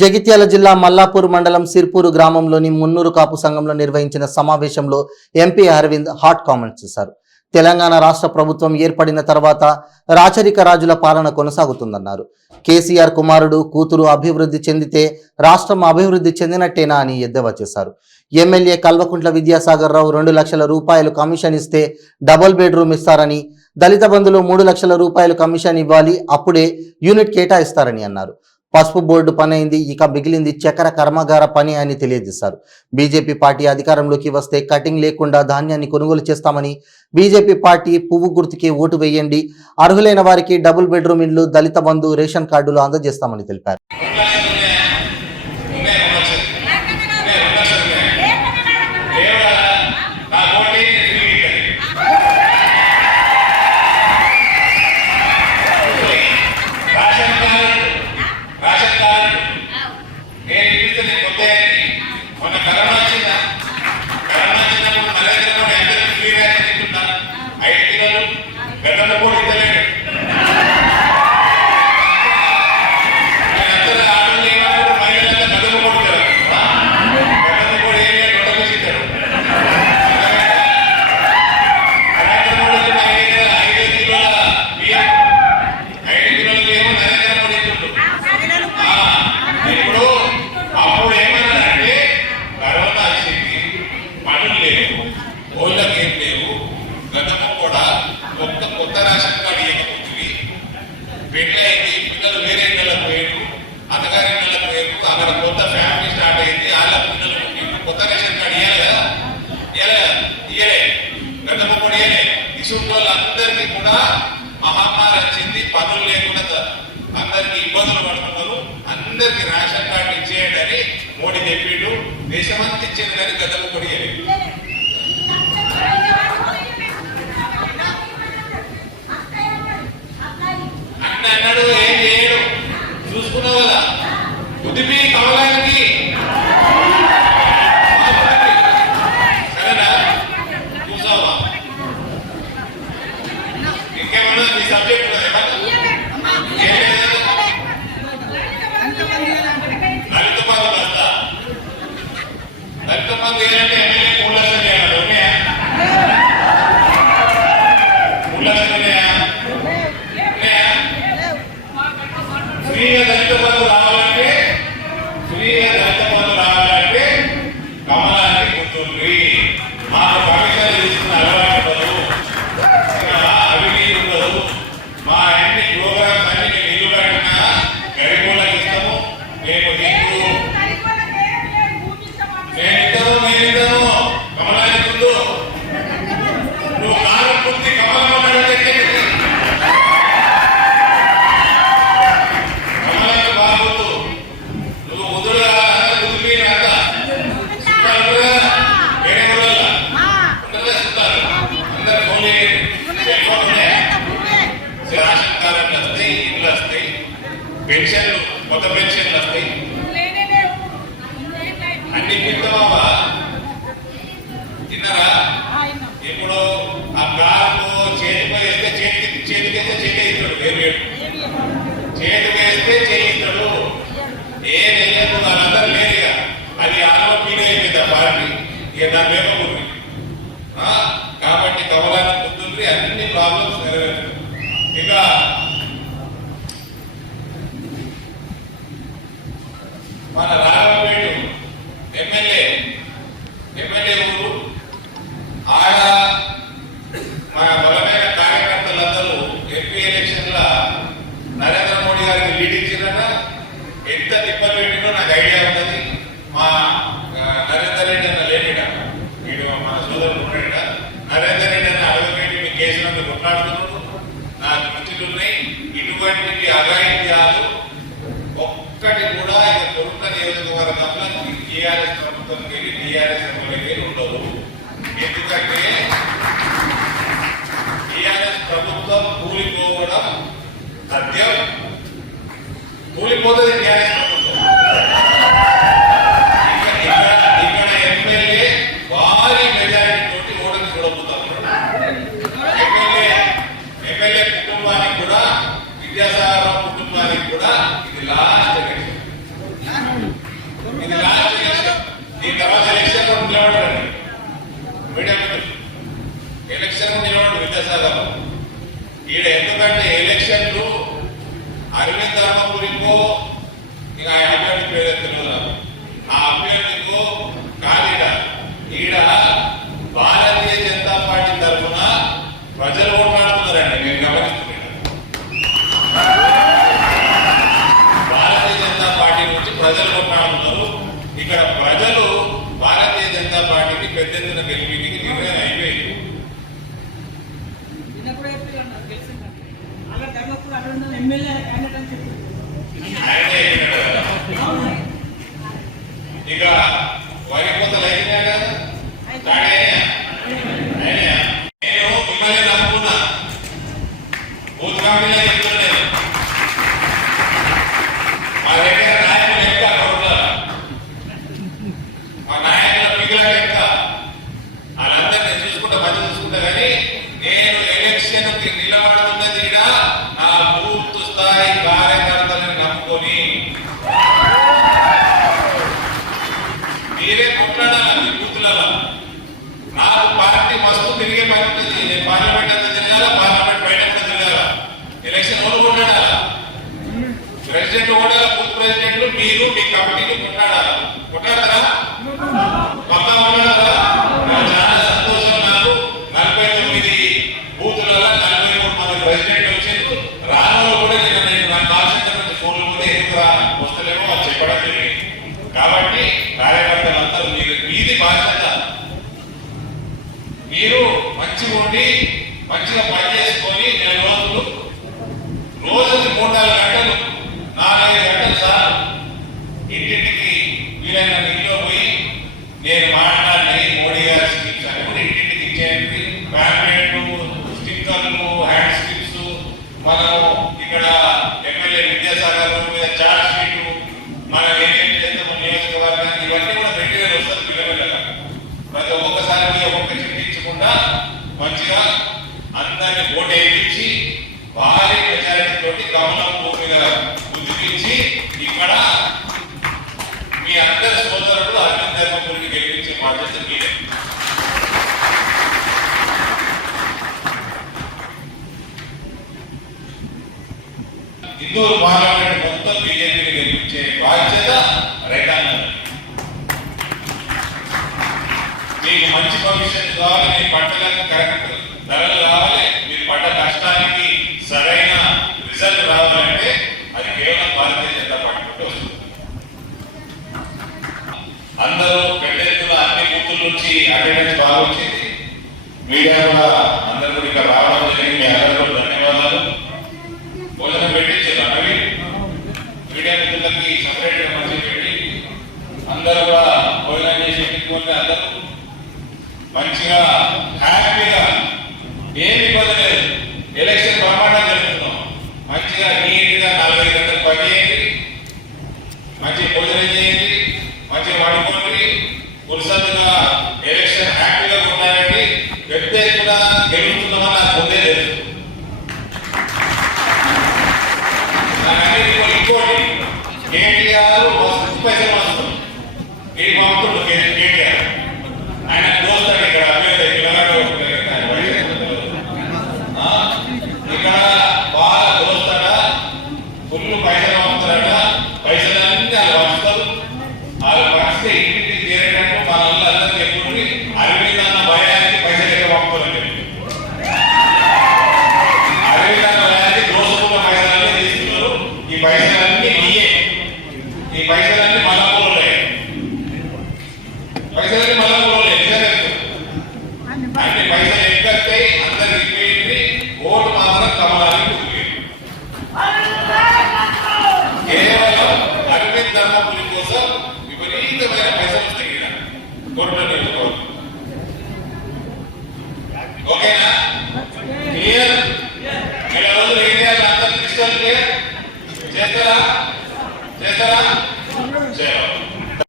జగిత్యాల జిల్లా మల్లాపూర్ మండలం సిర్పూరు గ్రామంలోని మున్నూరు కాపు సంఘంలో నిర్వహించిన సమావేశంలో ఎంపీ అరవింద్ హాట్ కామెంట్స్ చేశారు. తెలంగాణ రాష్ట్ర ప్రభుత్వం ఏర్పడిన తర్వాత రాచరిక రాజుల పాలన కొనసాగుతుందన్నారు. కేసీఆర్ కుమారుడు కూతురు అభివృద్ధి చెందితే రాష్ట్రం అభివృద్ధి చెందినట్టేనా అని ఎద్దేవా చేశారు. ఎమ్మెల్యే కల్వకుంట్ల విద్యాసాగర్ రావు 2 లక్షల రూపాయలు కమిషన్ ఇస్తే డబుల్ బెడ్రూమ్ ఇస్తారని, దళిత బంధులు 3 లక్షల రూపాయలు కమిషన్ ఇవ్వాలి, అప్పుడే యూనిట్ కేటాయిస్తారని అన్నారు. పసుపు బోర్డు పని అయింది, ఇక మిగిలింది చక్కెర కర్మాగార పని అని తెలియజేశారు. బీజేపీ పార్టీ అధికారంలోకి వస్తే కటింగ్ లేకుండా ధాన్యాన్ని కొనుగోలు చేస్తామని, బీజేపీ పార్టీ పువ్వు గుర్తుకి ఓటు వేయండి, అర్హులైన వారికి డబుల్ బెడ్రూమ్ ఇండ్లు, దళిత బంధు, రేషన్ కార్డులు అందజేస్తామని తెలిపారు. పిల్లలు వేరే ఇళ్ళకు పోయారు, అత్తగారి ఇళ్ళకు పోయారు, అక్కడ కొత్త ఫ్యామిలీ స్టార్ట్ అయింది, వాళ్ళ పిల్లలు కొత్త రేషన్ కార్డు ఇయ్యలే గతము కూడా ఇయ్యలే. ఇసుంటి వాళ్ళందరికీ కూడా మహమ్మారి వచ్చింది, పనులు లేకుండా అందరికీ ఇబ్బందులు పడుతున్నారు. అందరికి రేషన్ కార్డు ఇచ్చేయండి అని మోడీ చెప్పిండు. దేశమంతా ఇచ్చేది కానీ గతము కూడా ఇయ్యలేదు. అన్నాడు ఏం చేయడు, చూసుకున్నావు కదా ఉదిపి కమలానికి. సరేనా, చూసావా? ఇంకేమన్నా మీ సబ్జెక్ట్ దళిత బంధు వస్తా, దళిత బంధు ఏంటంటే ఎమ్మెల్యే 3 లక్షలు చేయాలి. ఉన్నాయా? 3 లక్షలు ఉన్నాయా? దళిత బంధు రావాలంటే కమలానికి గుర్తుంది. మాకు కమిషన్ తీసుకున్న అలవాటు ఉండదు, అవినీతి ఉండదు. మా అన్ని ప్రోగ్రామ్స్ అన్ని మేము ఇల్లు కట్టినా గరిబోళ్ళకి ఇస్తాము. మేము నీకు నేను కమలానికి ముందు నువ్వు కాలం పూర్తి కమలం ఉన్నాడంటే పెన్షన్లు, కొత్త పెన్షన్లు వస్తాయి. అన్ని పిస్తావా తిన్నారా? ఇప్పుడు ఆ కారు చేతిపై వేస్తే చేతికేస్తే చేతి ఇస్తాడు, వేరు చేతికి వేస్తే చేయిస్తాడు. ఏ నెయ్యదు వాళ్ళందరూ లేరుగా, అది ఆలోపీనే అయిపోయింది ఆ పార్టీ. ఇక దాని వేపకుంది కాబట్టి కమలాన్ని గుర్తుంది, అన్ని ప్రాబ్లమ్స్ నెరవేరుతుంది. ఇక మన రాఘవపేట ఎమ్మెల్యే ఊరు ఆడ మన బలమైన కార్యకర్తలందరూ ఎంపీ ఎలక్షన్ లా నరేంద్ర మోడీ గారికి లీడ్ ఇచ్చిందట. ఎంత తిప్పలు పెట్టినో నాకు ఐడియా ఉంటుంది. మా నరేందర్ రెడ్డి అన్న లేనిట, వీడు మన సోదరుడు ఉన్నాడ, నరేందర్ రెడ్డి అన్న అడగబెట్టి మీ కేసులను కొట్లాడుతున్నాడు. నాకు మంచిలు ఉన్నాయి. ఇటువంటి అఘాయిత్యాలు ఒక్కటి కూడా ఇక కొరుట్ల నియోజకవర్గంలో టీఆర్ఎస్ ప్రభుత్వం వెళ్ళి టీఆర్ఎస్ ఎమ్మెల్యే ఉండవు. ఎందుకంటే టీఆర్ఎస్ ప్రభుత్వం కూలిపోవడం సత్యం, కూలిపోతుంది టీఆర్ఎస్ ప్రభుత్వం. ఇక్కడ ఎమ్మెల్యే భారీ మెజారిటీ తోటి ఓటమి చూడబోతారు. ఎమ్మెల్యే కుటుంబానికి కూడా, విద్యాసాగర్ కుటుంబానికి కూడా ఇది లాస్ట్ ఎలక్షన్. విద్యాసాగర్ ఈడ ఎందుకంటే ఎలక్షన్లు అరవింద్ ధర్మపురికో ఇక ఆయన అభ్యర్థి పేరు తెలియదు ఆ అభ్యర్థికో కాలీడ ఈడ భారతీయ జనతా పార్టీ తరఫున ప్రజలు ఓట్లాడుతున్నారండి మీరు గమనిస్తున్నారు. భారతీయ జనతా పార్టీ నుంచి ప్రజలు ఓట్లాడుతున్నారు. ఇక్కడ ప్రజలు భారతీయ జనతా పార్టీకి పెద్ద ఎత్తున గెలిపేందుకు నిర్ణయం అయిపోయింది. ఇక వరి కోతలు అయినాయి కదా నేను మిమ్మల్ని నమ్ముకున్నా బూత్ కమిటీలో చెప్తున్నాను మా దగ్గర నాయకులు ఎక్క మా నాయకుల మిగిలిన ఎక్క వాళ్ళందరినీ చూసుకుంటా మంచి చూసుకుంటా కానీ నేను ఎలక్షన్ నిలబడుతున్నది ఈడ నా బూత్ స్థాయి కార్యకర్తలను నమ్ముకొని మీరే కొట్లాడాలి మీ బూతులలో. నాకు పార్టీ మస్తు తిరిగే పని ఉంటుంది. నేను పార్లమెంట్ అంతా తిరగాల, పార్లమెంట్ బయట కూడా తిరగాల. ఎలక్షన్ వాళ్ళు కొట్లాడాలా, ప్రెసిడెంట్ కూడా బూత్ ప్రెసిడెంట్లు మీరు మీ కమిటీలు కొట్లాడాలి. కొట్లాడతారా? పక్కా కొట్లాడారా? చాలా సంతోషం. నాకు 49 బూతులలో 43 మంది ప్రెసిడెంట్ వచ్చారు. రాను కూడా నేను నాకు కావాల్సిన ఫోన్లు కూడా ఎందుకు వస్తలేమో అది చెప్పడం జరిగింది. కాబట్టి కార్యకర్తలందరూ మీది బాధ్యత. మీరు మంచిగా ఉండి మంచిగా పనిచేసుకొని 4 రోజులు రోజుకి 3-4 గంటలు 4-5 గంటలు సార్ ఇంటింటికి వీలైన ఇంట్లో పోయి నేను మాట్లాడి మోడీ గారి స్కీమ్స్ అని కూడా ఇంటింటికి ఇచ్చేయండి. ప్యాంప్లెట్లు, స్టిక్కర్లు, హ్యాండ్ స్క్రిప్ట్స్, మనం ఇక్కడ ఎమ్మెల్యే విద్యాసాగర్ మీద చార్జ్ షీటు, మనం ఏమేమి చేస్తామో నియోజకవర్గానికి ఇవన్నీ కూడా మెటీరియల్ వస్తుంది పిల్లపిల్లగా. ప్రతి ఒక్కసారి ఒక్కొక్క చిట్టి ఇచ్చకుండా మంచిగా అందరినీ ఓటు వేయించి భారీ మెజారిటీ తోటి గమనం పూర్తిగా గుర్తించి ఇక్కడ మీ అందరి సోదరుడు అరవింద్ ధర్మపురికి గెలిపించే బాధ్యత మీరే. ఇందూరు పార్లమెంట్ మొత్తం బీజేపీని గెలిపించే బాధ్యత రైతాంగం. మీకు మంచి భవిష్యత్తు కావాలి, మీ పంటలకు కరెక్ట్ ధరలు రావాలి, మీరు పడ్డ కష్టానికి సరైన రిజల్ట్ రావాలంటే అది కేవలం భారతీయ జనతా పార్టీ వస్తుంది. అందరూ పెద్ద ఎత్తున అన్ని బూతుల నుంచి అటెండెన్స్ బాగా వచ్చింది. మీడియా కూడా అందరూ కూడా ఇక్కడ రావడం జరిగింది. మీ అందరూ ధన్యవాదాలు. భోజనం పెట్టించారు అన్నవి మీడియా మిత్రులకి సపరేట్ గా మంచి పెట్టి అందరూ కూడా భోజనం చేసి పెట్టుకుంటే అందరూ మంచిగా హ్యాపీగా ఏమి ఇబ్బంది లేదు. ఎలక్షన్ బ్రహ్మాండంగా జరుగుతున్నాం. మంచిగా నీట్గా 45 గంటలు పని చేయండి, మంచి భోజనం చేయండి, మంచిగా వాడుకోండి, పురుషులుగా ఎలక్షన్ హ్యాపీగా ఉన్నాయండి. పెద్ద ఎత్తున గెలుస్తున్నామని నాకు ముందే తెలుసు. ఇంకోటి కేటీఆర్ మస్తు పైసలు వస్తుంది. ఈ పంపుతుంది కేటీఆర్, ఆయన దోస్తాడు ఇక్కడ ఇక్కడ బాగా దోస్తాడా, ఫుల్ పైసలు పంపుతాడా, పైసలన్నీ వాళ్ళు వస్తారు. వాళ్ళు వస్తే ఇంటికి చేరేటప్పుడు మన అందరికీ ఎప్పుడు అరవింద్ అన్న భయానికి పైసలు ఎక్కడ పంపుతారండి. అరవింద్ అన్న భయానికి దోసుకున్న పైసలన్నీ తీసుకున్నారు. ఈ పైసలన్నీ నీయే, ఈ పైసలన్నీ మల్లపూరులే, పైసలన్నీ మల్లపూరులే. అన్ని పైసలు ఎక్కడితే అందరికి ఓటు మాత్రం కమల